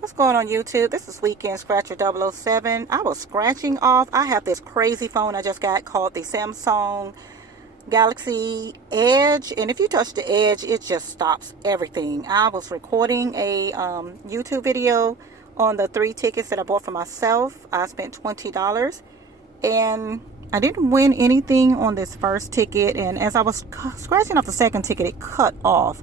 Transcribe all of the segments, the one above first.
What's going on YouTube? This is Weekend Scratcher 007. I was scratching off. I have this crazy phone I just got called the Samsung Galaxy Edge. And if you touch the edge, it just stops everything. I was recording a YouTube video on the 3 tickets that I bought for myself. I spent $20. And I didn't win anything on this first ticket. And as I was scratching off the second ticket, it cut off.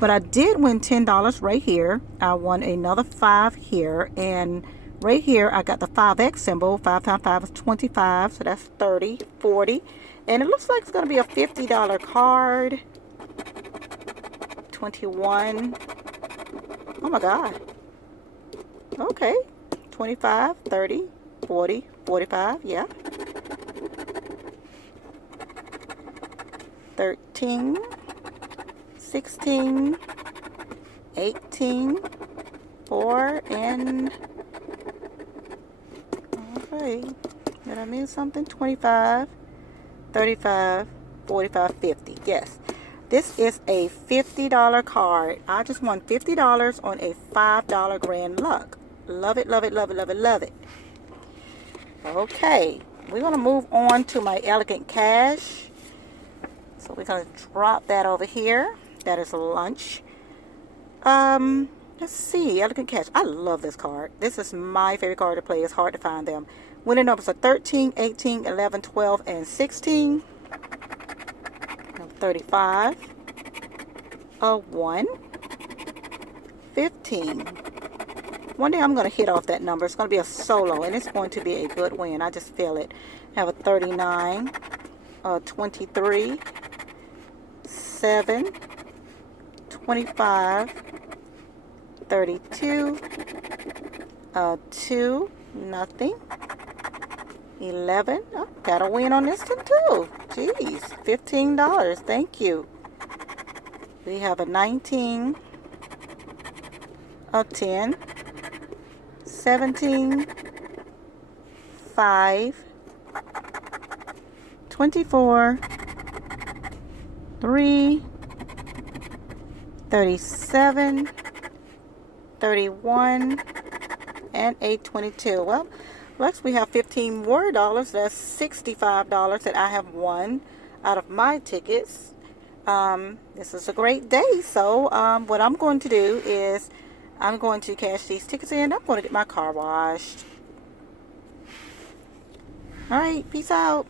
But I did win $10 right here. I won another 5 here. And right here, I got the 5X symbol. 5 times 5 is 25. So that's 30, 40. And it looks like it's going to be a $50 card. 21. Oh my God. Okay. 25, 30, 40, 45. Yeah. 13. 16, 18, 4, and okay, did I miss something? 25, 35, 45, 50. Yes, this is a $50 card. I just won $50 on a $5 grand luck. Love it, love it, love it, love it, love it. Okay, we're gonna move on to my Elegant Cash. So we're gonna drop that over here. That is lunch. Let's see. Elegant Cash. I love this card. This is my favorite card to play. It's hard to find them. Winning numbers are 13, 18, 11, 12, and 16. 35. A 1. 15. One day I'm going to hit off that number. It's going to be a solo, and it's going to be a good win. I just feel it. I have a 39. 23. 7. 25, 32, 2, nothing, 11, oh, got a win on this one too, jeez, $15, thank you. We have a 19, a 10, 17, 5, 24, 3, 37, 31, and a 22. Well, next we have 15 more dollars. That's $65 that I have won out of my tickets. This is a great day. So what I'm going to do is I'm going to cash these tickets in. I'm going to get my car washed. All right, peace out.